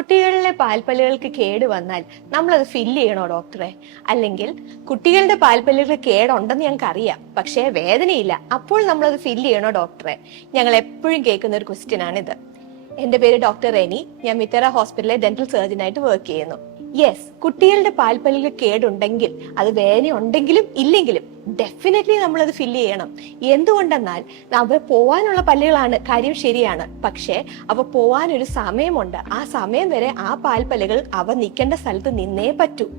കുട്ടികളിലെ പാൽപ്പല്ലുകൾക്ക് കേട് വന്നാൽ നമ്മൾ അത് ഫില്ല് ചെയ്യണോ ഡോക്ടറെ അല്ലെങ്കിൽ കുട്ടികളുടെ പാൽപ്പല്ലുകൾക്ക് കേടുണ്ടെന്ന് ഞങ്ങൾക്ക് അറിയാം പക്ഷേ വേദനയില്ല. അപ്പോൾ നമ്മൾ അത് ഫില്ല് ചെയ്യണോ ഡോക്ടറെ ഞങ്ങൾ എപ്പോഴും കേൾക്കുന്ന ഒരു ക്വസ്റ്റ്യൻ ആണിത്. എന്റെ പേര് ഡോക്ടർ റെനി. ഞാൻ മിത്തറ ഹോസ്പിറ്റലിലെ ഡെന്റൽ സർജനായിട്ട് വർക്ക് ചെയ്യുന്നു. യെസ് കുട്ടികളുടെ പാൽപ്പല്ലുകൾ കേടുണ്ടെങ്കിൽ അത് വേദന ഉണ്ടെങ്കിലും ഇല്ലെങ്കിലും ഡെഫിനറ്റ്ലി നമ്മളത് ഫില്ല് ചെയ്യണം. എന്തുകൊണ്ടെന്നാൽ അവ പോവാനുള്ള പല്ലുകളാണ്. കാര്യം ശരിയാണ്. പക്ഷേ അവ പോവാൻ ഒരു സമയമുണ്ട്. ആ സമയം വരെ ആ പാൽപ്പല്ലുകൾ അവ നിൽക്കേണ്ട സ്ഥലത്ത് നിന്നേ പറ്റൂ.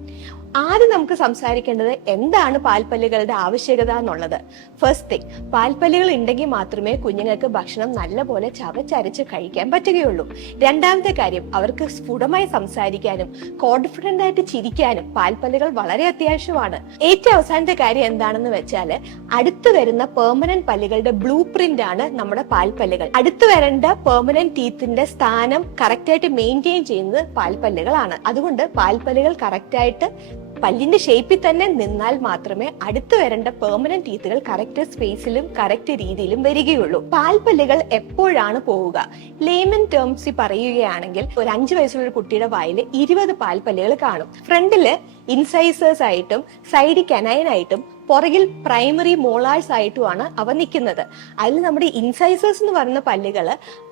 ആദ്യം നമുക്ക് സംസാരിക്കേണ്ടത് എന്താണ് പാൽപ്പല്ലുകളുടെ ആവശ്യകത എന്നുള്ളത്. ഫസ്റ്റ് തിങ് പാൽപ്പല്ലുകൾ ഉണ്ടെങ്കിൽ മാത്രമേ കുഞ്ഞുങ്ങൾക്ക് ഭക്ഷണം നല്ലപോലെ ചവച്ചരച്ച് കഴിക്കാൻ പറ്റുകയുള്ളൂ. രണ്ടാമത്തെ കാര്യം അവർക്ക് സ്ഫുടമായി സംസാരിക്കാനും കോൺഫിഡന്റ് ആയിട്ട് ചിരിക്കാനും പാൽപ്പല്ലുകൾ വളരെ അത്യാവശ്യമാണ്. ഏറ്റവും അവസാനത്തെ കാര്യം എന്താണെന്ന് വെച്ചാൽ അടുത്ത് വരുന്ന പെർമനന്റ് പല്ലുകളുടെ ബ്ലൂ പ്രിന്റ് ആണ് നമ്മുടെ പാൽപ്പല്ലുകൾ. അടുത്ത് വരേണ്ട പെർമനന്റ് ടീത്തിന്റെ സ്ഥാനം കറക്റ്റായിട്ട് മെയിന്റെയിൻ ചെയ്യുന്നത് പാൽപ്പല്ലുകളാണ്. അതുകൊണ്ട് പാൽപ്പല്ലുകൾ കറക്റ്റ് ആയിട്ട് പല്ലിന്റെ ഷേപ്പിൽ തന്നെ നിന്നാൽ മാത്രമേ അടുത്ത് വരേണ്ട പെർമനന്റ് ടീത്തുകൾ കറക്റ്റ് സ്പേസിലും കറക്റ്റ് രീതിയിലും വരികയുള്ളൂ. പാൽപ്പല്ലുകൾ എപ്പോഴാണ് പോവുക? ലേമൻ ടേംസിൽ പറയുകയാണെങ്കിൽ ഒരു അഞ്ചു വയസ്സുള്ള കുട്ടിയുടെ വായിൽ ഇരുപത് പാൽപ്പല്ലുകൾ കാണും. ഫ്രണ്ടിൽ ഇൻസൈസേഴ്സ് ആയിട്ടും സൈഡ് കനൈൻ ആയിട്ടും പുറകിൽ പ്രൈമറി മോളാഴ്സ് ആയിട്ടുമാണ് അവ നിൽക്കുന്നത്. അതിൽ നമ്മുടെ ഇൻസൈസേഴ്സ് എന്ന് പറയുന്ന പല്ലുകൾ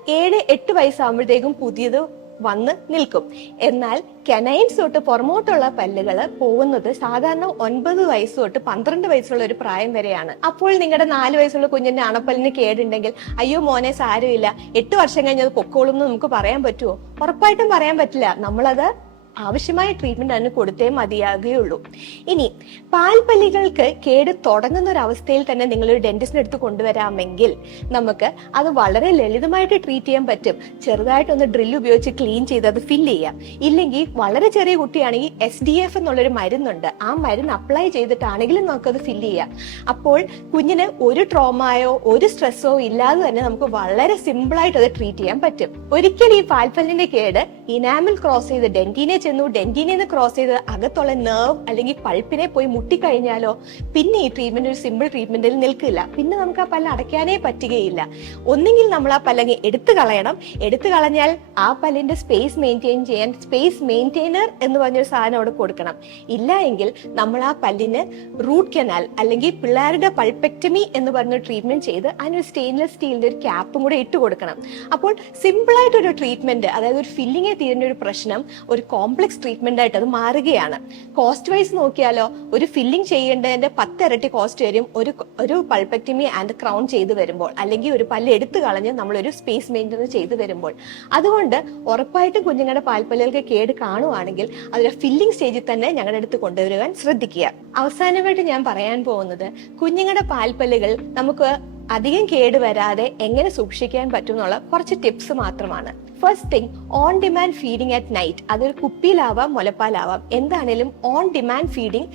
ഏഴ് എട്ട് വയസ്സാകുമ്പോഴത്തേക്കും പുതിയത് വന്ന് നിൽക്കും. എന്നാൽ കെനൈൻസ് തൊട്ട് പുറമോട്ടുള്ള പല്ലുകൾ പോകുന്നത് സാധാരണ ഒൻപത് വയസ്സ് തൊട്ട് പന്ത്രണ്ട് വയസ്സുള്ള ഒരു പ്രായം വരെയാണ്. അപ്പോൾ നിങ്ങളുടെ നാല് വയസ്സുള്ള കുഞ്ഞിന്റെ അണപ്പല്ലിന് കേടുണ്ടെങ്കിൽ അയ്യോ മോനെ സാരമില്ല. എട്ട് വർഷം കഴിഞ്ഞത് പൊക്കോളും എന്ന് നമുക്ക് പറയാൻ പറ്റുമോ ഉറപ്പായിട്ടും പറയാൻ പറ്റില്ല. നമ്മളത് ആവശ്യമായ ട്രീറ്റ്മെന്റ് അതിന് കൊടുത്തേ മതിയാകുകയുള്ളൂ. ഇനി പാൽപ്പല്ലികൾക്ക് കേട് തുടങ്ങുന്ന ഒരു അവസ്ഥയിൽ തന്നെ നിങ്ങൾ ഒരു ഡെന്റിസ്റ്റിന് എടുത്ത് കൊണ്ടുവരാമെങ്കിൽ നമുക്ക് അത് വളരെ ലളിതമായിട്ട് ട്രീറ്റ് ചെയ്യാൻ പറ്റും. ചെറുതായിട്ടൊന്ന് ഡ്രിൽ ഉപയോഗിച്ച് ക്ലീൻ ചെയ്ത് അത് ഫില്ല് ചെയ്യാം. ഇല്ലെങ്കിൽ വളരെ ചെറിയ കുട്ടിയാണെങ്കിൽ എസ് ഡി എഫ് എന്നുള്ളൊരു മരുന്നുണ്ട്. ആ മരുന്ന് അപ്ലൈ ചെയ്തിട്ടാണെങ്കിലും അത് ഫില്ല് ചെയ്യാം. അപ്പോൾ കുഞ്ഞിന് ഒരു ട്രോമയോ ഒരു സ്ട്രെസ്സോ ഇല്ലാതെ തന്നെ നമുക്ക് വളരെ സിമ്പിൾ ആയിട്ട് അത് ട്രീറ്റ് ചെയ്യാൻ പറ്റും. ഒരിക്കൽ ഈ പാൽപ്പല്ലിന്റെ കേട് ഇനാമിൽ ക്രോസ് ചെയ്ത് ഡെന്റിനെ ചെന്നു ഡെന്റിനെ ക്രോസ് ചെയ്ത് അകത്തുള്ള നെർവ് അല്ലെങ്കിൽ പൾപ്പിനെ പോയി മുട്ടിക്കഴിഞ്ഞാലോ പിന്നെ ഈ ട്രീറ്റ്മെന്റ് ഒരു സിമ്പിൾ ട്രീറ്റ്മെന്റിൽ നിൽക്കില്ല. പിന്നെ നമുക്ക് ആ പല്ല് അടയ്ക്കാനേ പറ്റുകയില്ല. ഒന്നെങ്കിൽ നമ്മൾ ആ പല്ലങ്ങ് എടുത്തു കളയണം. എടുത്തു കളഞ്ഞാൽ ആ പല്ലിന്റെ സ്പേസ് മെയിന്റെയിൻ ചെയ്യാൻ സ്പേസ് മെയിന്റെയിനർ എന്ന് പറഞ്ഞൊരു സാധനം അവിടെ കൊടുക്കണം. ഇല്ല എങ്കിൽ നമ്മൾ ആ പല്ലിന് റൂട്ട് കനാൽ അല്ലെങ്കിൽ പിള്ളേരുടെ പൾപെക്ടമി എന്ന് പറഞ്ഞ ട്രീറ്റ്മെന്റ് ചെയ്ത് അതിനൊരു സ്റ്റെയിൻലെസ് സ്റ്റീലിന്റെ ഒരു ക്യാപ്പും കൂടെ ഇട്ട് കൊടുക്കണം. അപ്പോൾ സിമ്പിൾ ആയിട്ടൊരു ട്രീറ്റ്മെന്റ് അതായത് ഒരു ഫില്ലിങ്ങെ തീരുന്ന ഒരു പ്രശ്നം ഒരു കോംപ്ലക്സ് ട്രീറ്റ്മെന്റ് ആയിട്ട് അത് മാറുകയാണ്. കോസ്റ്റ് വൈസ് നോക്കിയാലോ ഒരു ഫില്ലിംഗ് ചെയ്യേണ്ടതിന്റെ പത്തിരട്ടി കോസ്റ്റ് വരും. ഒരു ഒരു പൾപെക്ടിമി ആൻഡ് ക്രൗൺ ചെയ്ത് വരുമ്പോൾ അല്ലെങ്കിൽ ഒരു പല്ല് എടുത്തു കളഞ്ഞ് നമ്മളൊരു സ്പേസ് മെയിന്റെനൻസ് ചെയ്ത് വരുമ്പോൾ. അതുകൊണ്ട് ഉറപ്പായിട്ടും കുഞ്ഞുങ്ങളുടെ പാൽപ്പല്ലുകൾക്ക് കേട് കാണുവാണെങ്കിൽ അതൊരു ഫില്ലിംഗ് സ്റ്റേജിൽ തന്നെ ഞങ്ങളുടെ അടുത്ത് കൊണ്ടുവരുവാൻ ശ്രദ്ധിക്കുക. അവസാനമായിട്ട് ഞാൻ പറയാൻ പോകുന്നത് കുഞ്ഞുങ്ങളുടെ പാൽപ്പല്ലുകൾ നമുക്ക് അധികം കേട് വരാതെ എങ്ങനെ സൂക്ഷിക്കാൻ പറ്റും എന്നുള്ള കുറച്ച് ടിപ്സ് മാത്രമാണ്. First thing on demand feeding at night അതൊരു കുപ്പിയിലാവാം മുലപ്പാലാവാം. എന്താണേലും ഓൺ ഡിമാൻഡ് ഫീഡിംഗ്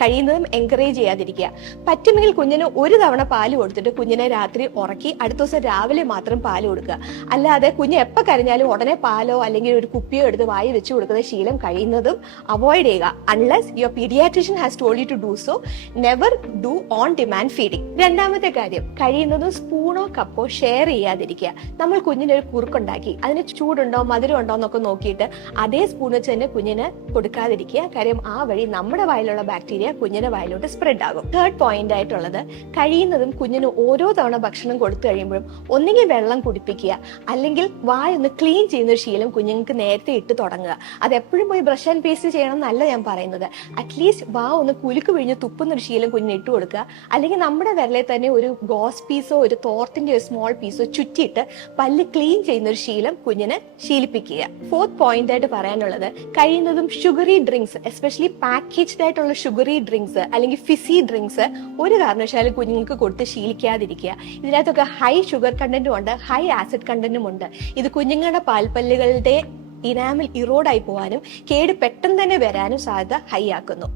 കഴിയുന്നതും എൻകറേജ് ചെയ്യാതിരിക്കുക. പറ്റുമെങ്കിൽ കുഞ്ഞിന് ഒരു തവണ പാൽ കൊടുത്തിട്ട് കുഞ്ഞിനെ രാത്രി ഉറക്കി അടുത്ത ദിവസം രാവിലെ മാത്രം പാൽ കൊടുക്കുക. അല്ലാതെ കുഞ്ഞ് എപ്പോൾ കരഞ്ഞാലും ഉടനെ പാലോ അല്ലെങ്കിൽ ഒരു കുപ്പിയോ എടുത്ത് വായി വെച്ച് കൊടുക്കുന്ന ശീലം കഴിയുന്നതും അവോയ്ഡ് ചെയ്യുക. Unless your paediatrician has told you to do so never do on demand feeding രണ്ടാമത്തെ കാര്യം കഴിയുന്നതും സ്പൂണോ കപ്പോ ഷെയർ ചെയ്യാതിരിക്കുക. നമ്മൾ കുഞ്ഞിന് ഒരു കുറുക്കുണ്ടാക്കി അതിന് ചൂടുണ്ടോ മധുരം ഉണ്ടോ എന്നൊക്കെ നോക്കിയിട്ട് അതേ സ്പൂൺ വെച്ച് തന്നെ കുഞ്ഞിന് കൊടുക്കാതിരിക്കുക. കാര്യം ആ വഴി നമ്മുടെ വായിലുള്ള ബാക്ടീരിയ കുഞ്ഞിന്റെ വായിലോട്ട് സ്പ്രെഡ് ആകും. തേർഡ് പോയിന്റ് ആയിട്ടുള്ളത് കഴിയുന്നതും കുഞ്ഞിന് ഓരോ തവണ ഭക്ഷണം കൊടുത്തു കഴിയുമ്പോഴും ഒന്നുകിൽ വെള്ളം കുടിപ്പിക്കുക അല്ലെങ്കിൽ വായ ഒന്ന് ക്ലീൻ ചെയ്യുന്ന ഒരു ശീലം കുഞ്ഞുങ്ങൾക്ക് നേരത്തെ ഇട്ട് തുടങ്ങുക. അത് എപ്പോഴും പോയി ബ്രഷ് ആൻഡ് പേസ്റ്റ് ചെയ്യണം എന്നല്ല ഞാൻ പറയുന്നത്. അറ്റ്ലീസ്റ്റ് വാ ഒന്ന് കുലുക്ക് പിഴിഞ്ഞ് തുപ്പുന്ന ഒരു ശീലം കുഞ്ഞിന് ഇട്ട് കൊടുക്കുക. അല്ലെങ്കിൽ നമ്മുടെ വിരലിൽ തന്നെ ഒരു ഗോസ് പീസോ ഒരു തോർത്തിന്റെ ഒരു സ്മോൾ പീസോ ചുറ്റിയിട്ട് പല്ല് ക്ലീൻ ചെയ്യുന്ന ഒരു ശീലം കുഞ്ഞിന് ശീലിപ്പിക്കുക. ഫോർത്ത് പോയിന്റ് ആയിട്ട് പറയാനുള്ളത് കഴിയുന്നതും ഷുഗറി ഡ്രിങ്ക്സ് എസ്പെഷ്യലി പാക്കേജ്ഡ് ആയിട്ടുള്ള ഷുഗറി ഡ്രിങ്ക്സ് അല്ലെങ്കിൽ ഫിസി ഡ്രിങ്ക്സ് ഒരു കാരണവശാലും കുഞ്ഞുങ്ങൾക്ക് കൊടുത്ത് ശീലിക്കാതിരിക്കുക. ഇതിനകത്തൊക്കെ ഹൈ ഷുഗർ കണ്ടന്റും ഉണ്ട് ഹൈ ആസിഡ് കണ്ടന്റും ഉണ്ട്. ഇത് കുഞ്ഞുങ്ങളുടെ പാൽപ്പല്ലുകളുടെ ഇനാമിൽ ഇറോഡായി പോകാനും കേട് പെട്ടെന്ന് തന്നെ വരാനും സാധ്യത ഹൈ ആക്കുന്നു.